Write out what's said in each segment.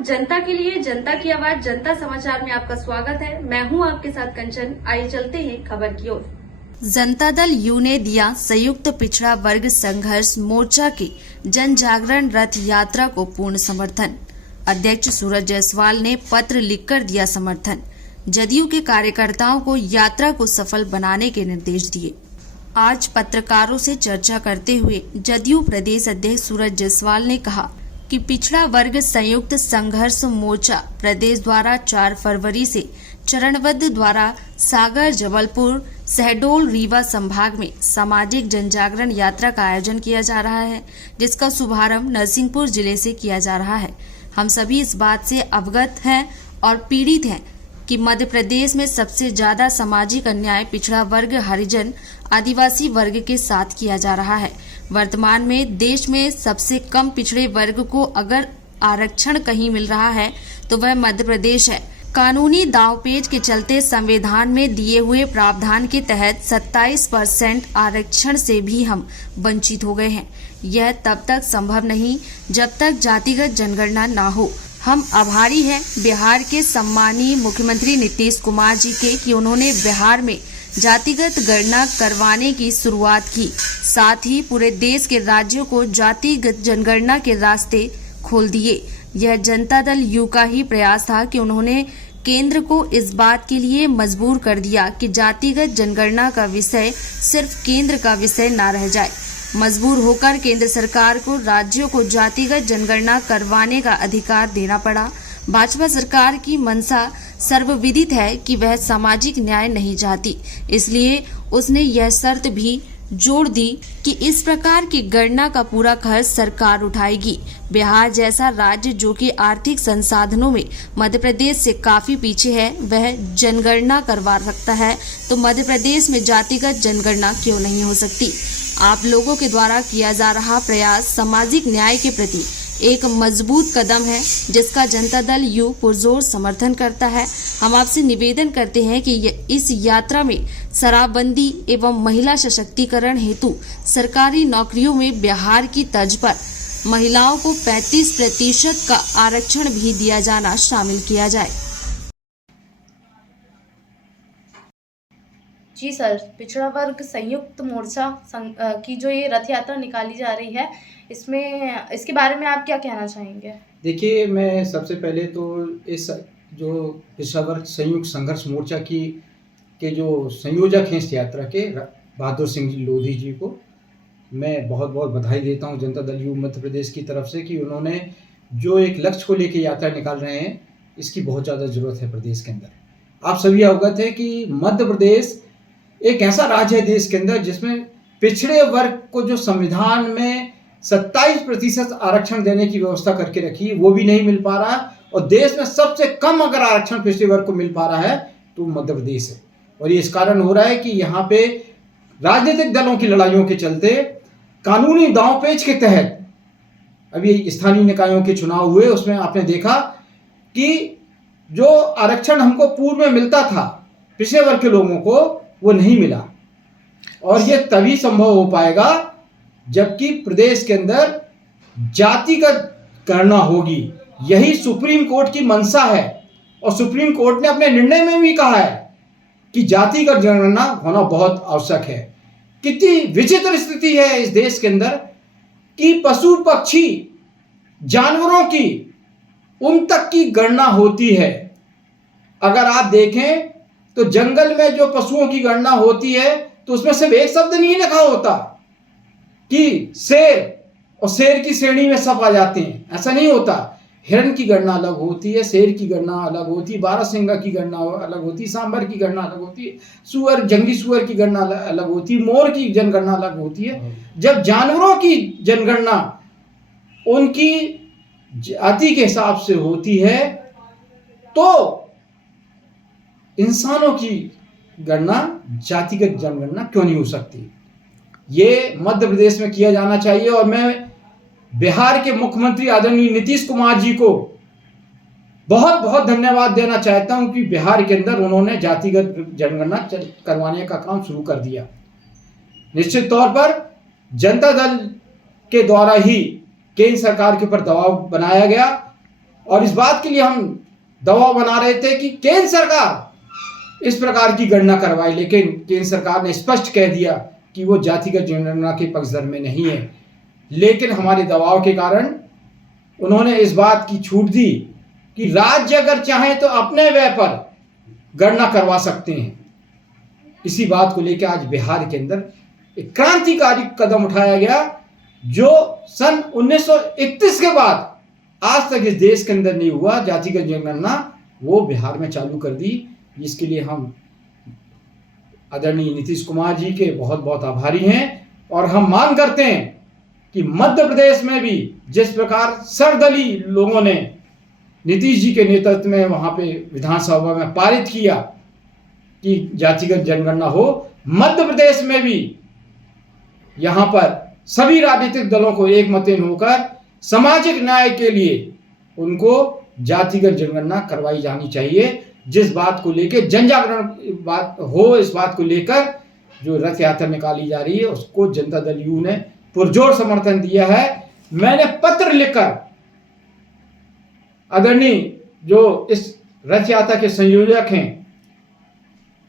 जनता के लिए जनता की आवाज जनता समाचार में आपका स्वागत है। मैं हूं आपके साथ कंचन। आइए चलते हैं खबर की ओर। जनता दल यू ने दिया संयुक्त पिछड़ा वर्ग संघर्ष मोर्चा की जन जागरण रथ यात्रा को पूर्ण समर्थन। अध्यक्ष सूरज जायसवाल ने पत्र लिखकर दिया समर्थन। जदयू के कार्यकर्ताओं को यात्रा को सफल बनाने के निर्देश दिए। आज पत्रकारों से चर्चा करते हुए जदयू प्रदेश अध्यक्ष सूरज जायसवाल ने कहा कि पिछड़ा वर्ग संयुक्त संघर्ष मोर्चा प्रदेश द्वारा 4 फरवरी से चरणबद्ध द्वारा सागर, जबलपुर, शहडोल, रीवा संभाग में सामाजिक जनजागरण यात्रा का आयोजन किया जा रहा है, जिसका शुभारंभ नरसिंहपुर जिले से किया जा रहा है। हम सभी इस बात से अवगत हैं और पीड़ित हैं कि मध्य प्रदेश में सबसे ज्यादा सामाजिक अन्याय पिछड़ा वर्ग, हरिजन, आदिवासी वर्ग के साथ किया जा रहा है। वर्तमान में देश में सबसे कम पिछड़े वर्ग को अगर आरक्षण कहीं मिल रहा है तो वह मध्य प्रदेश है। कानूनी दांवपेच के चलते संविधान में दिए हुए प्रावधान के तहत 27% आरक्षण से भी हम वंचित हो गए हैं। यह तब तक संभव नहीं जब तक जातिगत जनगणना ना हो। हम आभारी हैं बिहार के सम्मानीय मुख्यमंत्री नीतीश कुमार जी के कि उन्होंने बिहार में जातिगत गणना करवाने की शुरुआत की, साथ ही पूरे देश के राज्यों को जातिगत जनगणना के रास्ते खोल दिए। यह जनता दल यू का ही प्रयास था कि उन्होंने केंद्र को इस बात के लिए मजबूर कर दिया कि जातिगत जनगणना का विषय सिर्फ केंद्र का विषय न रह जाए। मजबूर होकर केंद्र सरकार को राज्यों को जातिगत जनगणना करवाने का अधिकार देना पड़ा। भाजपा सरकार की मंशा सर्वविदित है कि वह सामाजिक न्याय नहीं चाहती, इसलिए उसने यह शर्त भी जोड़ दी कि इस प्रकार की गणना का पूरा खर्च सरकार उठाएगी। बिहार जैसा राज्य जो कि आर्थिक संसाधनों में मध्य प्रदेश से काफी पीछे है, वह जनगणना करवा सकता है, तो मध्य प्रदेश में जातिगत जनगणना क्यों नहीं हो सकती। आप लोगों के द्वारा किया जा रहा प्रयास सामाजिक न्याय के प्रति एक मजबूत कदम है, जिसका जनता दल यू पुरजोर समर्थन करता है। हम आपसे निवेदन करते हैं कि इस यात्रा में शराबबंदी एवं महिला सशक्तिकरण हेतु सरकारी नौकरियों में बिहार की तर्ज पर महिलाओं को 35% का आरक्षण भी दिया जाना शामिल किया जाए। जी सर, पिछड़ा वर्ग संयुक्त मोर्चा की जो ये रथ यात्रा निकाली जा रही है, इसके बारे में आप क्या कहना चाहेंगे? देखिए, मैं सबसे पहले तो इस जो पिछड़ा वर्ग संयुक्त संघर्ष मोर्चा के जो संयोजक हैं इस यात्रा के, बहादुर सिंह जी लोधी जी को मैं बहुत बहुत बधाई देता हूं जनता दल यू मध्य प्रदेश की तरफ से कि उन्होंने जो एक लक्ष्य को लेकर यात्रा निकाल रहे हैं, इसकी बहुत ज़्यादा ज़रूरत है प्रदेश के अंदर। आप सभी अवगत है कि मध्य प्रदेश एक ऐसा राज्य है देश के अंदर जिसमें पिछड़े वर्ग को जो संविधान में 27% आरक्षण देने की व्यवस्था करके रखी, वो भी नहीं मिल पा रहा है। और देश में सबसे कम अगर आरक्षण पिछड़े वर्ग को मिल पा रहा है तो मध्य प्रदेश है। और ये इस कारण हो रहा है कि यहाँ पे राजनीतिक दलों की लड़ाइयों के चलते कानूनी दांवपेच के तहत अभी स्थानीय निकायों के चुनाव हुए, उसमें आपने देखा कि जो आरक्षण हमको पूर्व में मिलता था पिछड़े वर्ग के लोगों को, वो नहीं मिला। और ये तभी संभव हो पाएगा जबकि प्रदेश के अंदर जातिगत गणना होगी। यही सुप्रीम कोर्ट की मंशा है और सुप्रीम कोर्ट ने अपने निर्णय में भी कहा है कि जातिगत जनगणना होना बहुत आवश्यक है। कितनी विचित्र स्थिति है इस देश के अंदर कि पशु पक्षी जानवरों की उन तक की गणना होती है। अगर आप देखें तो जंगल में जो पशुओं की गणना होती है तो उसमें सिर्फ एक शब्द नहीं लिखा होता कि शेर, और शेर की श्रेणी में सब आ जाते हैं, ऐसा नहीं होता। हिरण की गणना अलग होती है, शेर की गणना अलग होती है, बारहसिंगा की गणना अलग होती है, सांबर की गणना अलग होती है, सुअर, जंगली सुअर की गणना अलग होती है, मोर की जनगणना अलग होती है। जब जानवरों की जनगणना उनकी जाति के हिसाब से होती है तो इंसानों की गणना जातिगत जनगणना क्यों नहीं हो सकती। ये मध्य प्रदेश में किया जाना चाहिए। और मैं बिहार के मुख्यमंत्री आदरणीय नीतीश कुमार जी को बहुत बहुत धन्यवाद देना चाहता हूं कि बिहार के अंदर उन्होंने जातिगत जनगणना करवाने का काम शुरू कर दिया। निश्चित तौर पर जनता दल के द्वारा ही केंद्र सरकार के ऊपर दबाव बनाया गया और इस बात के लिए हम दबाव बना रहे थे कि केंद्र सरकार इस प्रकार की गणना करवाए, लेकिन केंद्र सरकार ने स्पष्ट कह दिया कि वो जातिगत जनगणना के पक्षधर में नहीं है। लेकिन हमारे दबाव के कारण उन्होंने इस बात की छूट दी कि राज्य अगर चाहे तो अपने व्यय पर गणना करवा सकते हैं। इसी बात को लेकर आज बिहार के अंदर एक क्रांतिकारी कदम उठाया गया, जो सन 1931 के बाद आज तक इस देश के अंदर नहीं हुआ। जातिगत जनगणना वो बिहार में चालू कर दी, जिसके लिए हम आदरणीय नीतीश कुमार जी के बहुत बहुत आभारी हैं। और हम मांग करते हैं कि मध्य प्रदेश में भी जिस प्रकार सर्वदलीय लोगों ने नीतीश जी के नेतृत्व में वहां पे विधानसभा में पारित किया कि जातिगत जनगणना हो, मध्य प्रदेश में भी यहां पर सभी राजनीतिक दलों को एकमतन होकर सामाजिक न्याय के लिए उनको जातिगत जनगणना करवाई जानी चाहिए। जिस बात को लेकर जन जागरण बात हो, इस बात को लेकर जो रथ यात्रा निकाली जा रही है उसको जनता दल यू ने पुरजोर समर्थन दिया है। मैंने पत्र लिखकर आदरणीय जो इस रथ यात्रा के संयोजक हैं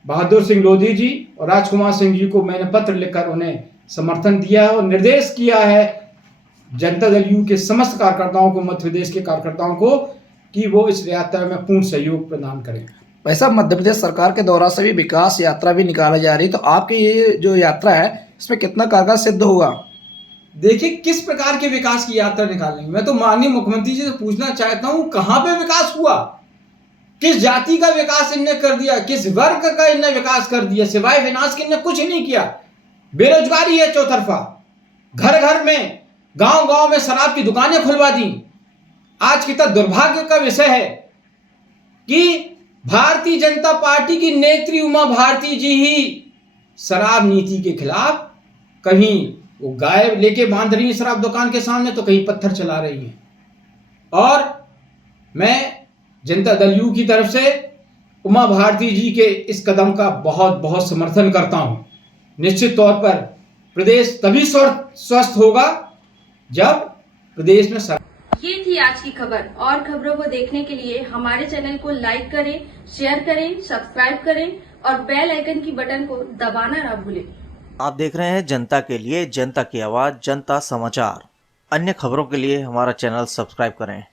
बहादुर सिंह लोधी जी और राजकुमार सिंह जी को मैंने पत्र लिखकर उन्हें समर्थन दिया है और निर्देश किया है जनता दल यू के समस्त कार्यकर्ताओं को, मध्य प्रदेश के कार्यकर्ताओं को, कि वो इस यात्रा में पूर्ण सहयोग प्रदान करें। भाई साहब, मध्य प्रदेश सरकार के द्वारा से भी विकास यात्रा भी निकाली जा रही, तो आपकी ये जो यात्रा है इसमें कितना कारगर सिद्ध होगा? देखिए, किस प्रकार के विकास की यात्रा निकालेंगे, मैं तो माननीय मुख्यमंत्री जी से पूछना चाहता हूं, कहां पे विकास हुआ? किस जाति का विकास इनने कर दिया? किस वर्ग का इनने विकास कर दिया? सिवाय विनाश के इनने कुछ नहीं किया। बेरोजगारी है चौतरफा, घर घर में, गांव गांव में शराब की दुकानें खुलवा दी। आज कितना दुर्भाग्य का विषय है कि भारतीय जनता पार्टी की नेत्री उमा भारती जी ही शराब नीति के खिलाफ कहीं वो गाय लेके बांध रही है शराब दुकान के सामने, तो कहीं पत्थर चला रही हैं। और मैं जनता दल यू की तरफ से उमा भारती जी के इस कदम का बहुत बहुत समर्थन करता हूं। निश्चित तौर पर प्रदेश तभी स्वस्थ होगा जब प्रदेश में ये थी आज की खबर। और खबरों को देखने के लिए हमारे चैनल को लाइक करें, शेयर करें, सब्सक्राइब करें और बेल आइकन की बटन को दबाना ना भूलें। आप देख रहे हैं जनता के लिए, जनता की आवाज, जनता समाचार। अन्य खबरों के लिए हमारा चैनल सब्सक्राइब करें।